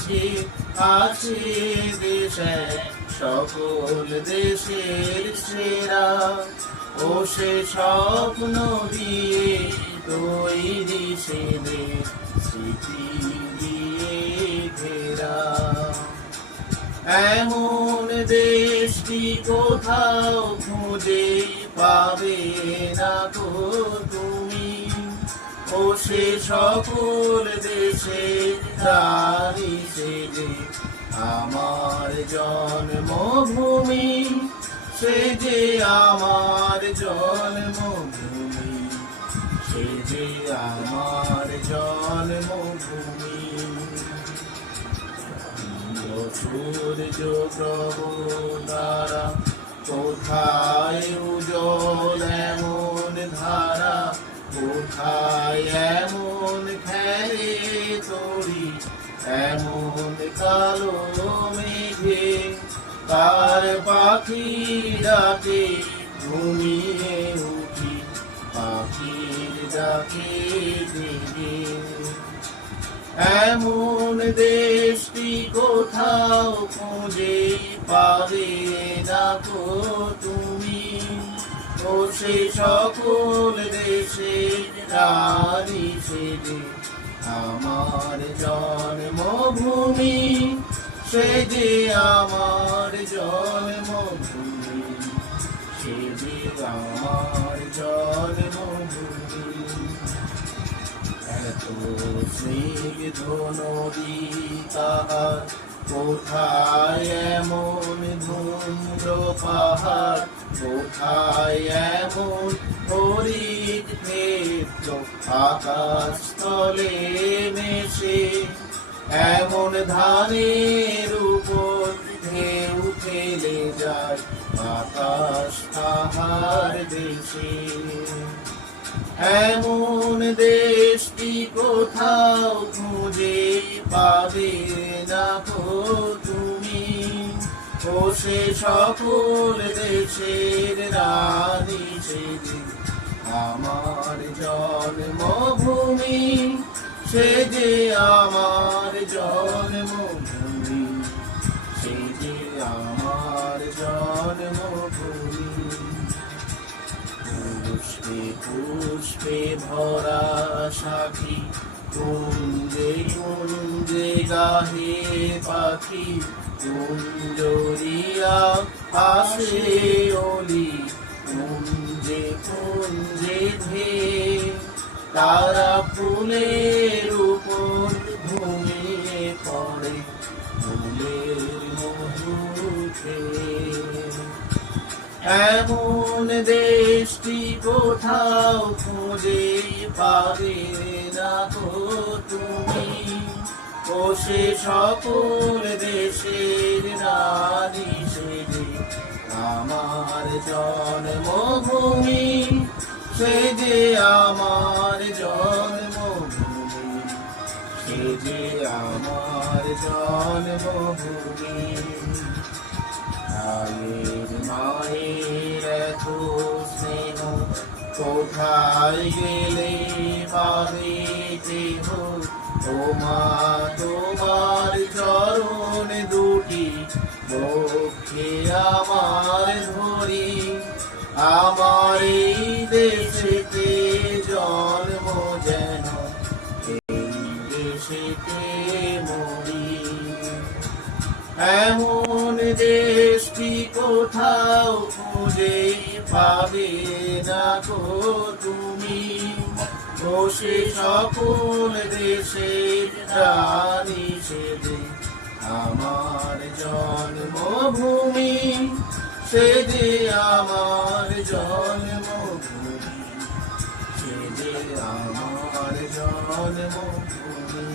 মাঝে আছে দেশ এক, সকল দেশের সেরা। ও সে স্বপ্ন দিয়ে তৈরি সে দেশ, স্মৃতি দিয়ে ঘেরা। এমন দেশটি কোথাও খুঁজে পাবে না তো তুমি। ও সে সকল দেশের রানী সে যে আমার জন্মভূমি, সে যে আমার জন্মভূমি, সে যে আমার জন্মভূমি। সূর্য প্রভুতারা কোথায় উজ্জ্বল এমন ধারা, কোথায় এমন খেলে তরি, এমন কালো মেঘে তার পাখি ডাকে ঘুমিয়ে উঠি, পাখির ডাকে জেগে। এমন দেশটি কোথাও খুঁজে পাবে না তো তুমি। ও সে সকল দেশের রানী সে যে আমার জন্মভূমি, সে যে আমার জন্মভূমি, সে যে আমার জন্মভূমি। এত স্নিগ্ধ নদী তাহার, কোথায় এমন ধুম্র পাহাড়, কোথায় এমন হরিত ক্ষেত্র আকাশ তলে মেশে, এমন ধানের উপর ঢেউ খেলে যায় আকাশ তাহার দেশে। এমন দেশটি কোথাও খুঁজে পাবে না তো তুমি। ও সে সকল দেশের রানী সে যে আমার জন্মভূমি, সে যে আমার জন্মভূমি, সে যে আমার জন্মভূমি। পুষ্পে পুষ্পে ভরা সাথী, কুঞ্জে কুঞ্জে গাহে পাখি, কুঞ্জরিয়া আসে অলি, কুঞ্জে কুঞ্জে ধে তারা ফুলের উপর ঘুমিয়ে পড়ে, ফুলের মধুতে। এমন দেশটি কোথাও খুঁজে পাবে না তো তুমি। ও সে সকল দেশের রানী সে যে আমার জন্মভূমি, সে যে আমার জন্মভূমি, সে যে আমার জন্মভূমি। মায়ের এত স্নেহ কোথায় গেলে পাবে দেহ, তোমা তোমার চরণ দুটি বক্ষে আমার ধরি। আমার এই দেশেতে জন্ম যেন এই দেশেতে মরি। এমন দেশটি কোথাও খুঁজে পাবে না তো তুমি। ও সে সকল দেশের রানী সে যে আমার জন্মভূমি, সে যে আমার জন্মভূমি, সে যে আমার জন্মভূমি।